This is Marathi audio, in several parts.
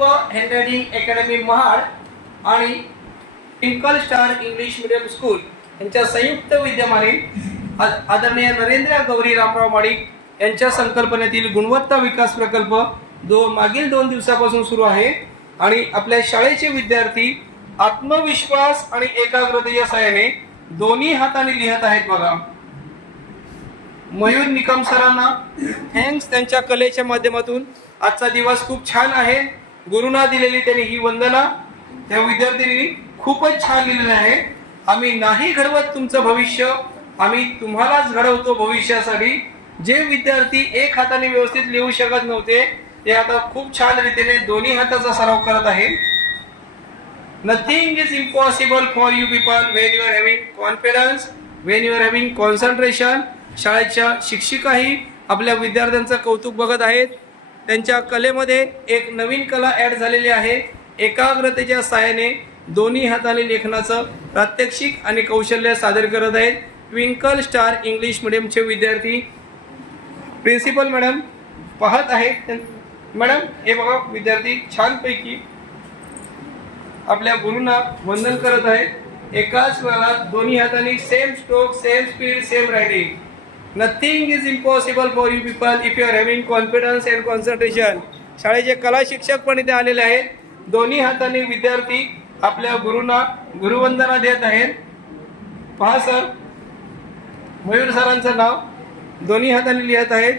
शिल्प हँडरायटिंग अकॅडमी महाड आणि Twinkle Star English medium school यांच्या संयुक्त विद्यमाने आदरणीय नरेंद्र गौरी रामराव माडिक यांच्या संकल्पनेतील गुणवत्ता विकास प्रकल्प दो मागील दोन दिवसापासून सुरू आहे आणि आपल्या शाळेचे विद्यार्थी आत्मविश्वास आणि एकाग्रतेच्या सहाय्याने दोन्ही हाताने लिहित आहेत बघा. मयूर निकम सरांना थँक्स त्यांच्या कलेच्या माध्यमातून आजचा दिवस खूप छान आहे. गुरुना दिलेली त्यांनी ही वंदना. त्या विद्यार्थ्यांनी खूपच छान लिहिलेलं आहे. आम्ही नाही घडवत तुमचं भविष्य आम्ही तुम्हालाच घडवतो भविष्यासाठी. जे विद्यार्थी एक हाताने व्यवस्थित लिहू शकत नव्हते ते आता खूप छान रीतीने दोन्ही हाताचा सराव करत आहे. Nothing is impossible for you people when you are having confidence when you are having concentration शाळेच्या शिक्षिकाही आपल्या विद्यार्थ्यांचं कौतुक बघत आहेत. त्यांच्या कलेमध्ये एक नवीन कला ॲड झालेली आहे. एकाग्रतेच्या साहाय्याने दोन्ही हाताने लेखनाचं प्रात्यक्षिक आणि कौशल्य सादर करत आहेत. ट्विंकल स्टार इंग्लिश मिडियमचे विद्यार्थी प्रिन्सिपल मॅडम पाहत आहेत. मॅडम हे बघा विद्यार्थी छानपैकी आपल्या गुरुंना वंदन करत आहेत. एकाच वेळात दोन्ही हाताने same stroke same speed same writing nothing is impossible for you people if you are having confidence and concentration शाळेचे कला शिक्षक पण इथे आलेले आहेत. दोन्ही हाताने विद्यार्थी आपल्या गुरुंना गुरुवंदना देत आहेत. पहा सर मयूर सरांचं नाव. दोन्ही हाताने लिहित आहेत.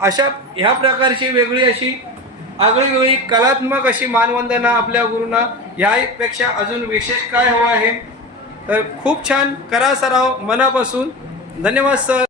अशा ह्या प्रकारची वेगळी अशी आगळीवेगळी कलात्मक अशी मानवंदना आपल्या गुरुंना यापेक्षा अजून विशेष काय हवं आहे? तर खूप छान करा सराव मनापासून. धन्यवाद सर